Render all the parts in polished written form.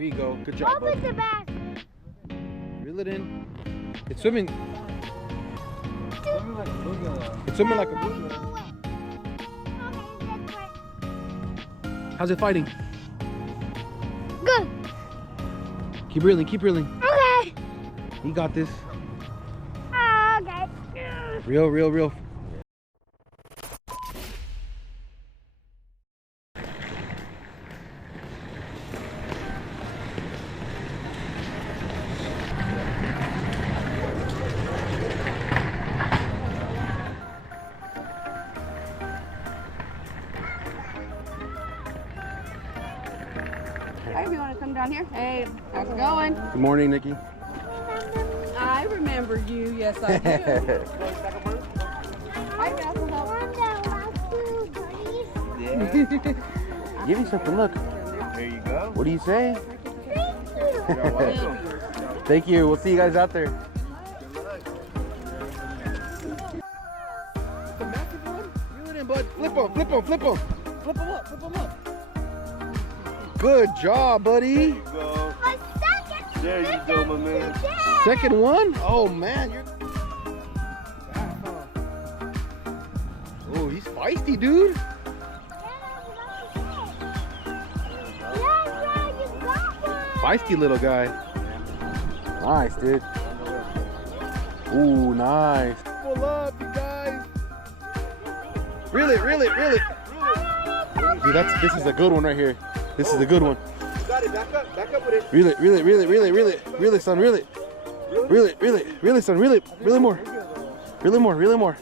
There you go. Good job, Open bud. the back. Reel it in. It's swimming. Swimming like a bluegill. It's swimming like a blue. How's it fighting? Good. Keep reeling, keep reeling. Okay. You got this. Okay. Reel, reel, reel. Hey, if you want to come down here. Hey, how's it going? Good morning, Nikki. I remember you. Yes, I do. Hi, Bethel. Yeah. Give me something, look. There you go. What do you say? You're welcome. Thank you. We'll see you guys out there. The massive one? Reel it in, bud. Flip them, flip them, flip them. Flip them up, flip them up. Good job, buddy. There you go. There you go, my man. Second one? Oh, man. Oh, he's feisty, dude. Feisty little guy. Nice, dude. Ooh, nice. Pull up, you guys. Reel it, reel it, reel it. Dude, this is a good one right here. This is a good one. You got it. Back up with it. Reel it, reel it, reel it, reel it, reel it. Reel it, son, reel it. Reel it, reel it, reel it, son, reel it. Reel it more. Reel it more, reel it more.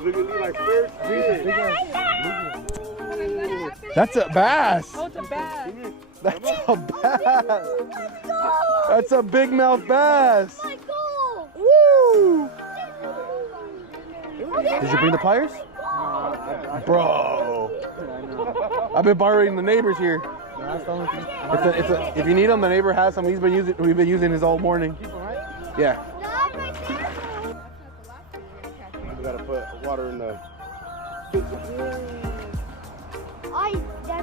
Look at me like first. That's a bass. Oh, it's a bag. That's a bass. That's a big mouth bass. Woo! Did you bring the pliers? Bro. I've been borrowing the neighbors here. If you need them, the neighbor has some. We've been using his all morning. Yeah. We gotta put water in the.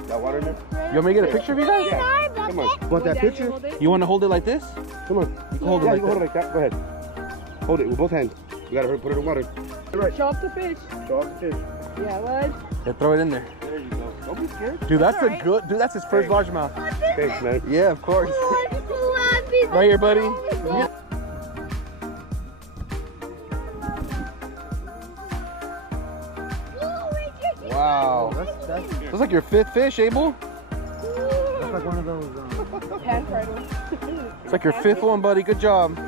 Got water in there? You want me to get a picture of you guys? Come on. Want that picture? You want to hold it like this? Come on. You can hold it Yeah, like you can hold it like that. Go ahead. Hold it with both hands. You gotta put it in water. Right. Show off the fish. Show off the fish. Yeah, bud. Yeah, throw it in there. There you go. Don't be scared. Dude, that's a good. Dude, that's his first largemouth. Thanks, man. Yeah, of course. Right here, buddy. Wow. That's like your fifth fish, Abel. That's like one of those. Pan fried one. It's like your fifth one, buddy. Good job.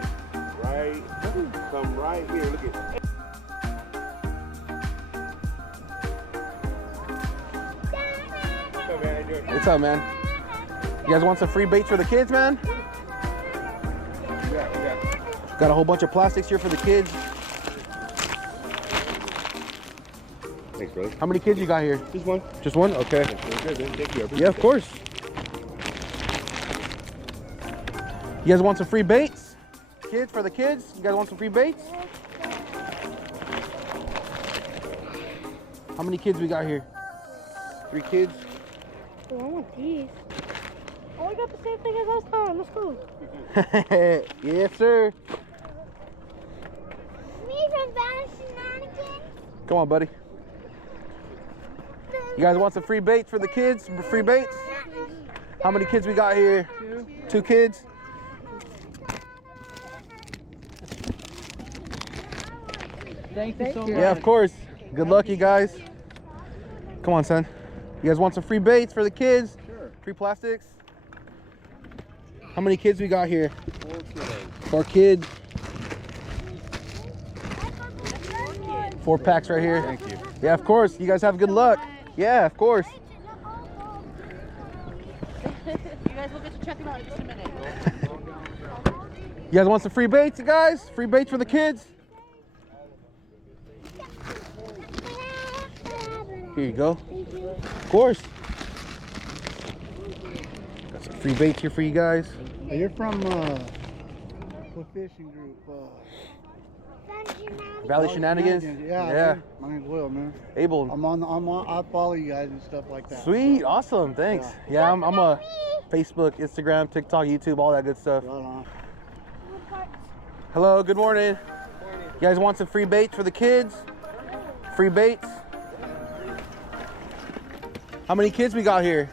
Right. Come right here. Look at. What's up, man? You guys want some free baits for the kids, man? Got a whole bunch of plastics here for the kids. Thanks, brother. How many kids you got here? Just one. Just one? Okay. Good, man. Thank you. Yeah, of course. You guys want some free baits? Kids, for the kids? You guys want some free baits? How many kids we got here? 3 kids? Oh, I want these. Oh, I got the same thing as last time. Let's go. Yes, sir. Me from Vanish Shenanigans. Come on, buddy. You guys want some free baits for the kids? Free baits? How many kids we got here? 2 kids? Thank you so much. Yeah, of course. Good luck, you guys. Come on, son. You guys want some free baits for the kids? Sure. Free plastics? How many kids we got here? 4 kids. 4 kids. 4 packs right here. Thank you. Yeah, of course. You guys have good luck. Yeah, of course. You guys will get to check them out in just a minute. You guys want some free baits, you guys? Free baits for the kids? Here you go. Of course. Got some free baits here for you guys. You're from what fishing group? Valley Shenanigans? Yeah. Dude. My name's Will, man. Abel. I follow you guys and stuff like that. Sweet, awesome, thanks. Yeah, I'm a Facebook, Instagram, TikTok, YouTube, all that good stuff. Right on. Hello, good morning. You guys want some free baits for the kids? Free baits? How many kids we got here?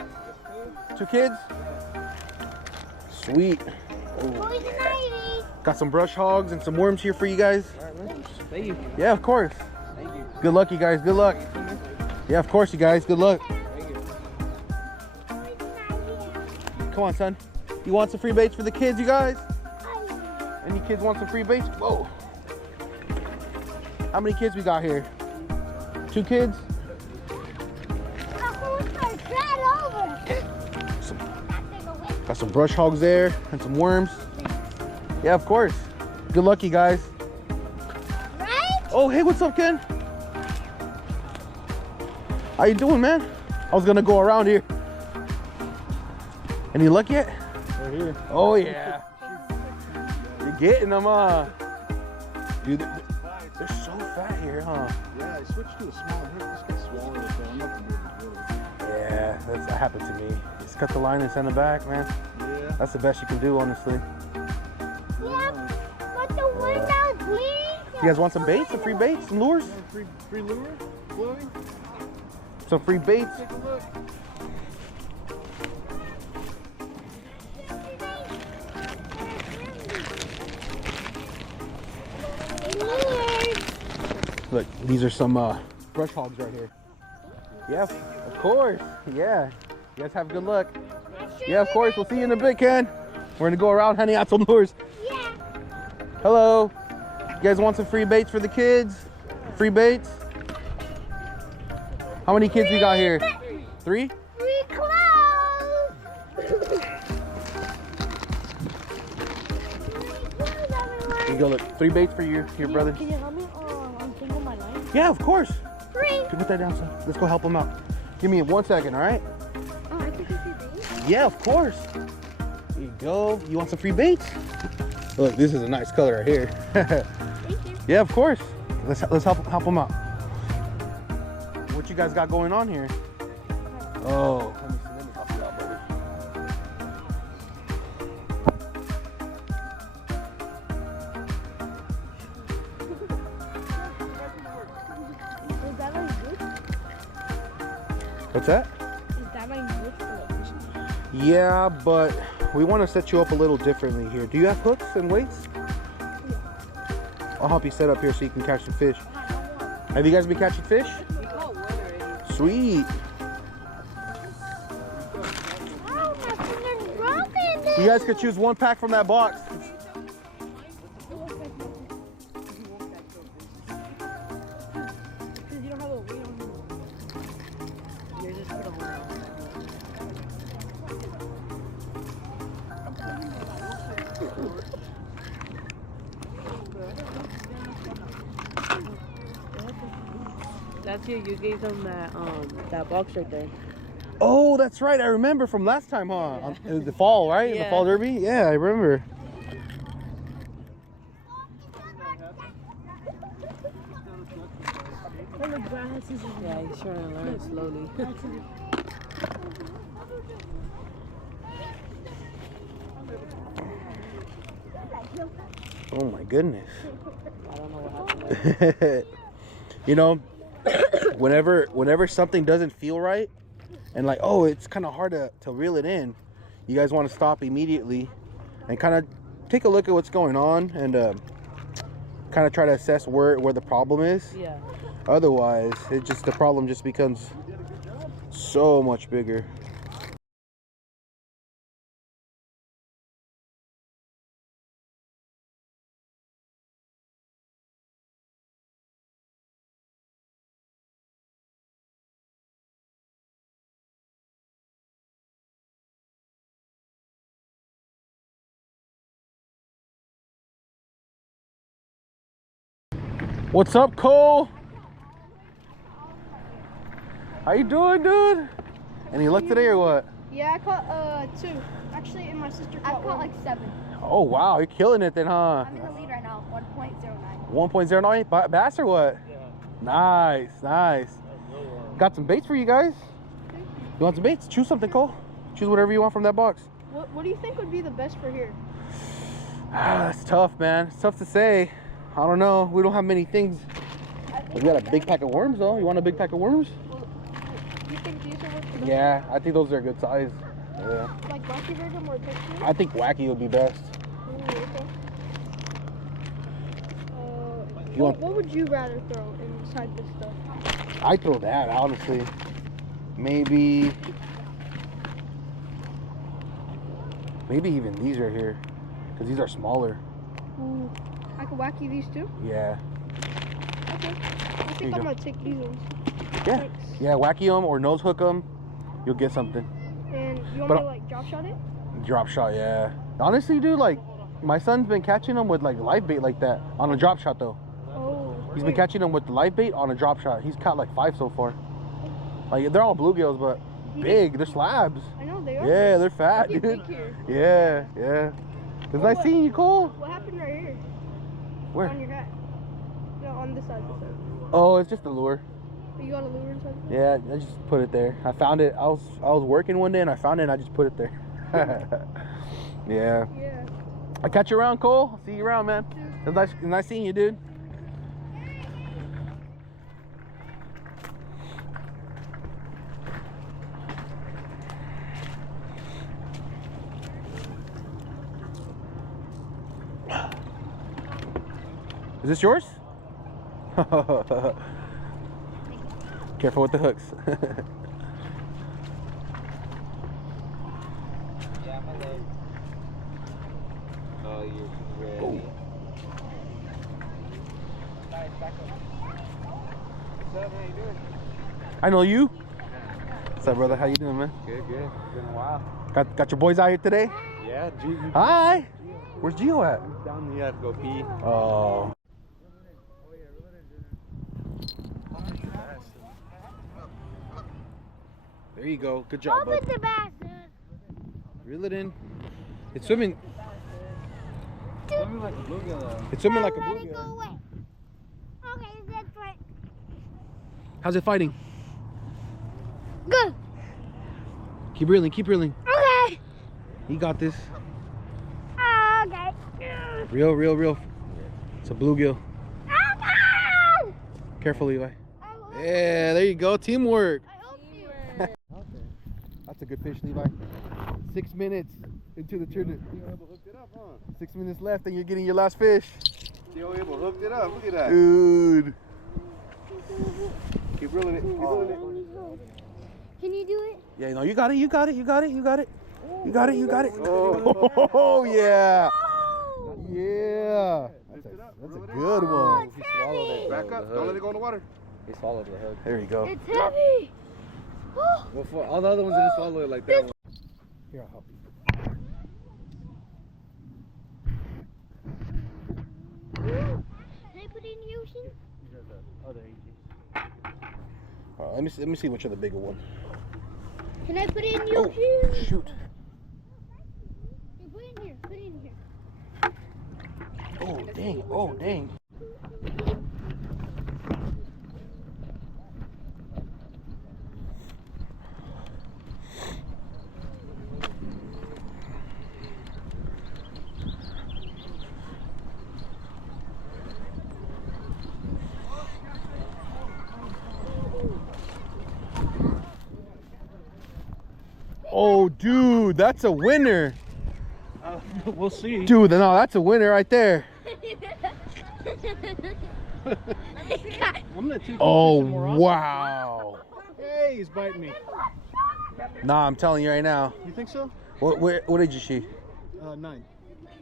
2 kids? Sweet. Oh. Got some brush hogs and some worms here for you guys. Thank you. Yeah, of course. Thank you. Good luck, you guys. Good luck. Yeah, of course, you guys. Good luck. Thank you. Come on, son. You want some free baits for the kids, you guys? Any kids want some free baits? Whoa. How many kids we got here? 2 kids? Got some brush hogs there and some worms. Yeah, of course. Good luck, you guys. Right? Oh, hey, what's up, Ken? How you doing, man? I was gonna go around here. Any luck yet? Right here. Oh, yeah. You're getting them, dude, they're so fat here, huh? Yeah, I switched to a small hook. This gets swallowed, so I'm not gonna be able to get it. Yeah, that happened to me. Just cut the line and send it back, man. Yeah. That's the best you can do, honestly. Yeah, but the one that was bleeding. You guys want some baits, some free baits, some lures? Free lure? Floating? Some free baits? Take a look. Look, these are some brush hogs right here. Yeah, of course. Yeah. You guys have good luck. Yeah, of course. We'll see you in a bit, Ken. We're gonna go around handing out some lures. Yeah. Hello. You guys want some free baits for the kids? Free baits? How many kids we got here? 3? Free clothes. Here you go, look. 3 baits for your brother. Can you help me untangle my line? Yeah, of course. Free. Put that down, son. Let's go help him out. Give me 1 second, all right? Oh, I think it's Yeah, of course. Here you go. You want some free baits? Look, this is a nice color right here. Thank you. Yeah, of course. Let's help them out. What you guys got going on here? Oh, let me help you out, buddy. Is that like good? What's that? Is that like good for the fishing? Yeah, but we want to set you up a little differently here. Do you have hooks and weights? I'll help you set up here so you can catch some fish. Have you guys been catching fish? We caught one already. Sweet. Oh, my finger's broken. You guys could choose 1 pack from that box. Because you don't have a weight on you. Yours is for the whole. Last year you gave them that box right there. Oh, that's right. I remember from last time, huh? Yeah. The fall, right? The Yeah. fall derby? Yeah, I remember. Oh, the grass is Yeah, he's trying to learn slowly. Oh my goodness. I don't know what happened. You know, whenever something doesn't feel right and like, oh, it's kind of hard to reel it in, you guys want to stop immediately and kind of take a look at what's going on and kind of try to assess where the problem is. Yeah. Otherwise, the problem just becomes so much bigger. What's up, Cole? How you doing, dude? Any luck today or what? Yeah, I caught 2. Actually, and my sister caught 1. like 7. Oh wow, you're killing it then, huh? I'm in the lead right now, 1.09. 1.09 bass or what? Yeah. Nice, nice. Got some baits for you guys. You want some baits? Choose something, Cole. Choose whatever you want from that box. What do you think would be the best for here? Ah, that's tough, man. It's tough to say. I don't know. We don't have many things. We got a big pack of worms, though. You want a big pack of worms? You think these are worth the Yeah, I think those are a good size. Yeah. Like wacky virgin or texture? I think wacky would be best. Ooh, okay. You want- What would you rather throw inside this stuff? I throw that, honestly. Maybe even these right here, because these are smaller. Ooh, I could wacky these too? Yeah. Okay. I you think I'm go. gonna take these ones. Yeah. Thanks. Yeah, wacky them or nose hook them. You'll get something. And you want But- me to like drop shot it? Drop shot, yeah. Honestly, dude, like, my son's been catching them with like live bait like that on a drop shot though. Oh. He's been catching them with live bait on a drop shot. He's caught like 5 so far. Like, they're all bluegills, but big. They're slabs. I know they are. Yeah, they're fat, They're dude. big here. Yeah, yeah. It's nice seeing you, Cole. What happened right here? Where? On your hat. No, on this side. Oh, it's just a lure. You got a lure inside? Yeah, I just put it there. I found it. I was working one day and I found it and I just put it there. Yeah. Yeah. I'll catch you around, Cole. I'll see you around, man. It's nice seeing you, dude. Is this yours? Careful with the hooks. Yeah, my leg. Oh, you're ready. Oh. Guys, back up. What's up? How you doing? I know you. What's up, brother? How you doing, man? Good, good. It's been a while. Got your boys out here today? Yeah, G. Hi. Where's Gio at? Down here, I have to go pee. Oh. There you go. Good job, bud. the bastard. Reel it in. It's swimming. Swimming like a bluegill, though. It's swimming like a Let it bluegill. go away. Okay, that's right. How's it fighting? Good. Keep reeling. Keep reeling. Okay. You got this. Okay. Reel, reel, reel. It's a bluegill. Okay. Careful, Levi. Yeah, there you go. Teamwork. That's a good fish, Levi. 6 minutes into the tournament. Hooked it up, huh? 6 minutes left and you're getting your last fish. Theo Abel hooked it up. Look at that. Dude. Keep reeling it. Keep reeling it. Can you do it? Yeah, no, you got it. You got it. You got it. You got it. You got it. You got it. Oh, yeah. Yeah. That's a good one. He swallowed it. Back up. Don't let it go in the water. He swallowed the hook. There you go. It's heavy. Well, for all the other ones didn't swallow it like that. Here, I'll help you. Can I put it in the ocean? Let me see which are the bigger one. Can I put it in the Oh, ocean? shoot. You put it in here. Put it in here. Oh, dang. Oh, dang. Oh, dude, that's a winner. We'll see. Dude, no, that's a winner right there. I'm gonna take Oh, wow. Hey, he's biting me. Nah, I'm telling you right now. You think so? What did you shoot? 9.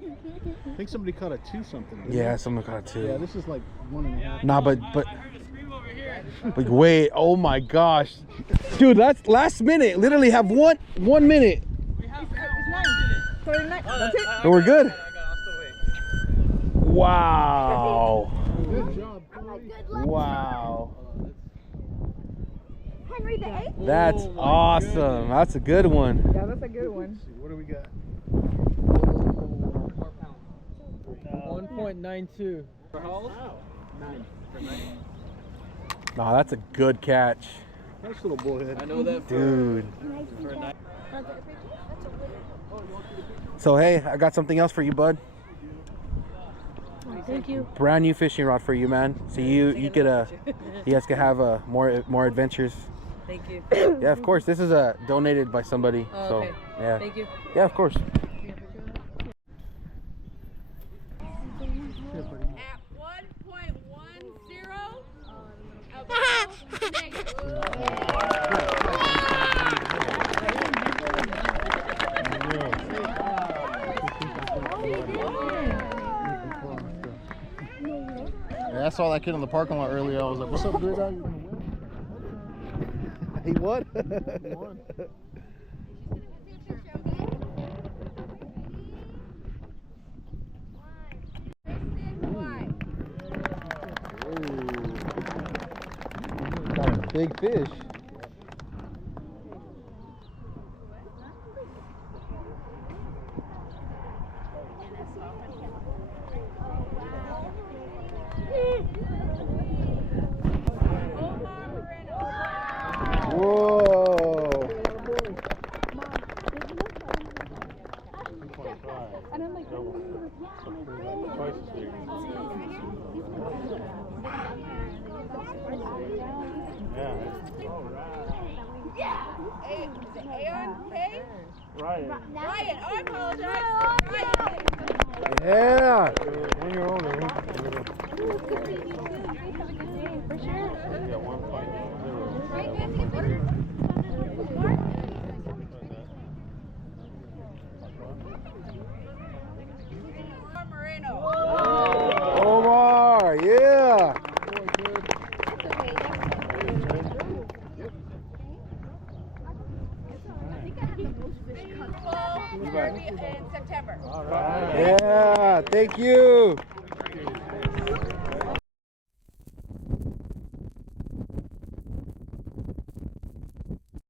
I think somebody caught a 2 something. didn't Yeah, they? someone caught two. Yeah, this is like 1.5. Nah, but wait, oh my gosh. Dude, that's last minute. Literally have one minute. And we're good. Wow. Good job, Corey. Wow. Henry the Eighth? That's awesome. That's a good one. Yeah, that's a good one. What do we got? 1.92. Nah, that's a good catch. Nice little bullhead. I know that for, Dude. for a night. So hey, I got something else for you, bud. Thank you. Brand new fishing rod for you, man. So you could you guys could have more adventures. Thank you. Yeah, of course. This is donated by somebody. Oh, so okay. yeah. Thank you. Yeah, of course. At 1.10. Yeah, I saw that kid in the parking lot earlier. I was like, "What's up, good guy? You gonna win?" He won. He won. Got a big fish. Whoa. Hey, is it Aeon K? Ryan. Ryan, oh, I apologize. Ryan. Yeah. On your own, man. For sure. Yeah, 1.0. Moreno. Omar, yeah. In September. All right. Yeah, thank you.